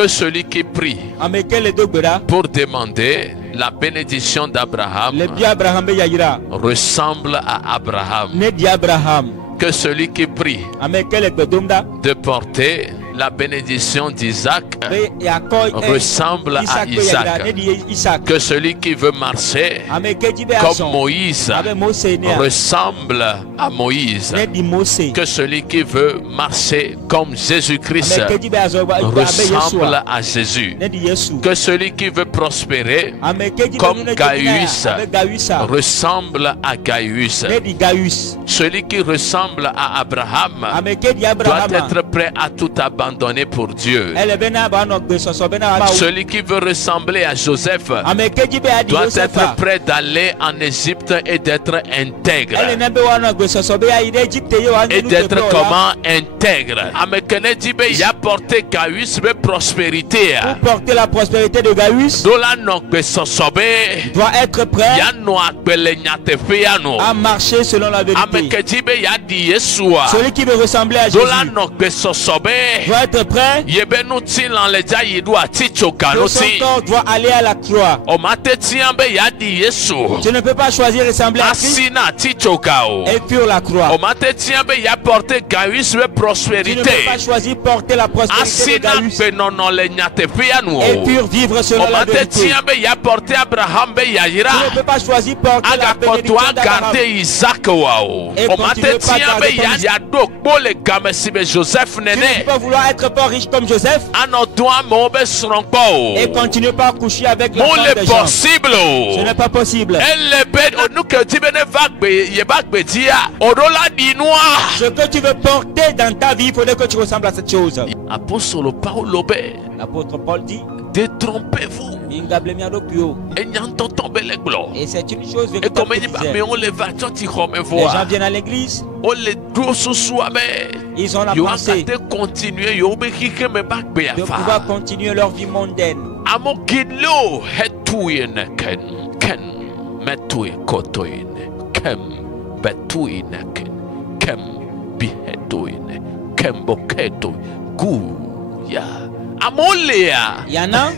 Que celui qui prie pour demander la bénédiction d'Abraham ressemble à Abraham. Que celui qui prie de porter la bénédiction d'Isaac ressemble à Isaac. Que celui qui veut marcher comme Moïse ressemble à Moïse. Que celui qui veut marcher comme Jésus-Christ ressemble à Jésus. Que celui qui veut prospérer comme Gaius ressemble à Gaius. Celui qui ressemble à Abraham doit être prêt à tout abandonner pour Dieu. Celui qui veut ressembler à Joseph doit être prêt d'aller en Égypte et d'être intègre. Et d'être comment? Intègre. Il a porté Gaius mais prospérité. Pour porter la prospérité de Gaius, doit être prêt à marcher selon la vérité. Celui qui veut ressembler à Jésus doit être prêt. De son corps doit aller à la croix. Tu ne peux pas choisir ressembler à Christ et fuir la croix. Tu ne peux pas choisir porter la prospérité de Gaius et fuir vivre selon la vérité. Tu ne peux pas choisir porter la bénédiction d'Abraham et continuer pas garder tu ne peux vouloir être pas riche comme Joseph et continuer pas à coucher avec la femme des gens. Ce n'est pas possible. Ce que tu veux porter dans ta vie, il faudrait que tu ressembles à cette chose. L'apôtre Paul dit: détrompez-vous. Et c'est une chose véritable. Les gens viennent à l'église, ils ont la pensée de pouvoir continuer leur vie mondaine. Il y en a.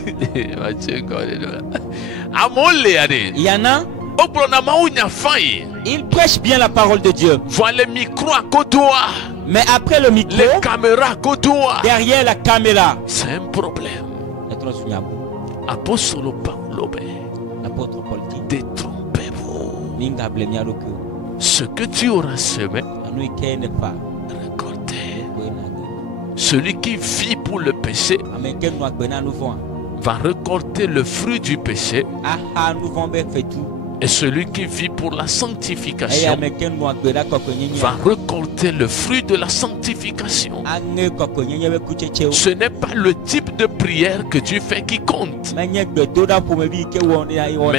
Il y en a. Il prêche bien la parole de Dieu. Mais après le micro, derrière la caméra, c'est un problème. L'apôtre Paul dit: détrompez-vous. Ce que tu auras semé, récoltez. Celui qui vit pour le péché va récolter le fruit du péché. Et celui qui vit pour la sanctification va récolter le fruit de la sanctification. Ce n'est pas le type de prière que tu fais qui compte, mais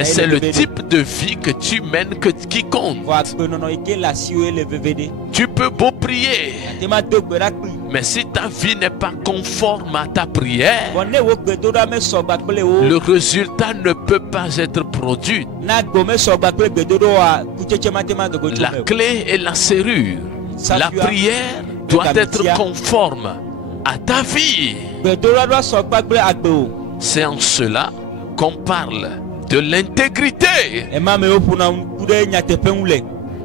c'est le type de vie que tu mènes qui compte. Tu peux beau prier, mais si ta vie n'est pas conforme à ta prière, le résultat ne peut pas être produit. La clé est la serrure. La prière doit être conforme à ta vie. C'est en cela qu'on parle de l'intégrité.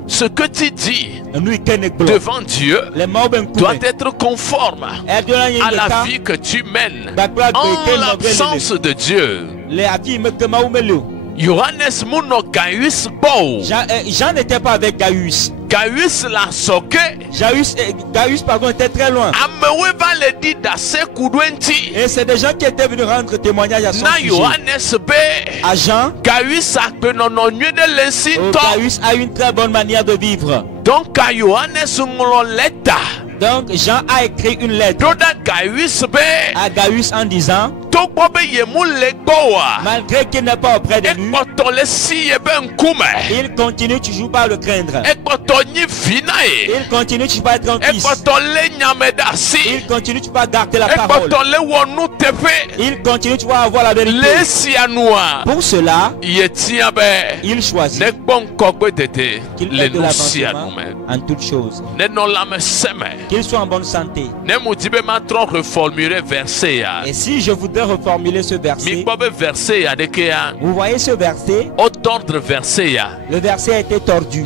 Ce que tu dis devant Dieu doit être conforme à la vie que tu mènes en l'absence de Dieu. Johannes Muno Gaius Bow. Jean n'était pas avec Gaius. Gaius l'a soqué. Gaius pardon, était très loin. Et c'est des gens qui étaient venus rendre témoignage à son sujet. À Jean, Gaius a une très bonne manière de vivre. Donc Jean a écrit une lettre à Gaius en disant: Malgré qu'il n'est pas auprès de lui, il continue toujours pas à le craindre. Il continue toujours pas à être un fils. Il continue toujours pas à garder la parole. Il continue toujours à avoir la vérité. Pour cela, il choisit qu'il ait de l'avancement en toutes choses, qu'il soit en bonne santé. Et si je voudrais reformuler ce verset, vous voyez ce verset, le verset a été tordu.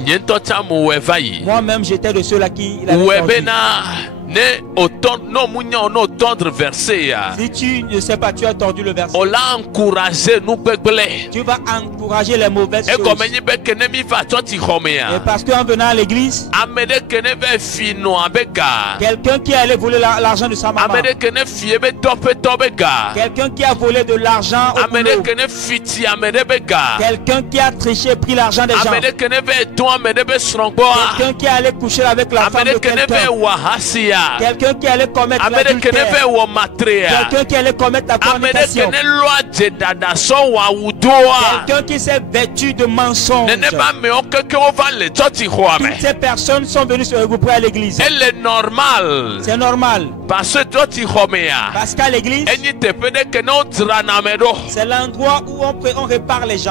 Moi-même j'étais de ceux-là qui l'avaient tordu. Si tu ne sais pas, tu as tordu le verset. Tu vas encourager les mauvaises choses. Et parce qu'en venant à l'église, quelqu'un qui allait voler l'argent de sa maman, quelqu'un qui a volé de l'argent au boulot, quelqu'un qui a triché et pris l'argent des gens, quelqu'un qui allait coucher avec la femme de quelqu'un, quelqu'un qui allait commettre l'adultère, quelqu'un qui allait commettre la fornication, quelqu'un qui s'est vêtu de mensonges. Toutes ces personnes sont venues se regrouper à l'église. C'est normal. Parce qu'à l'église, c'est l'endroit où on répare les gens.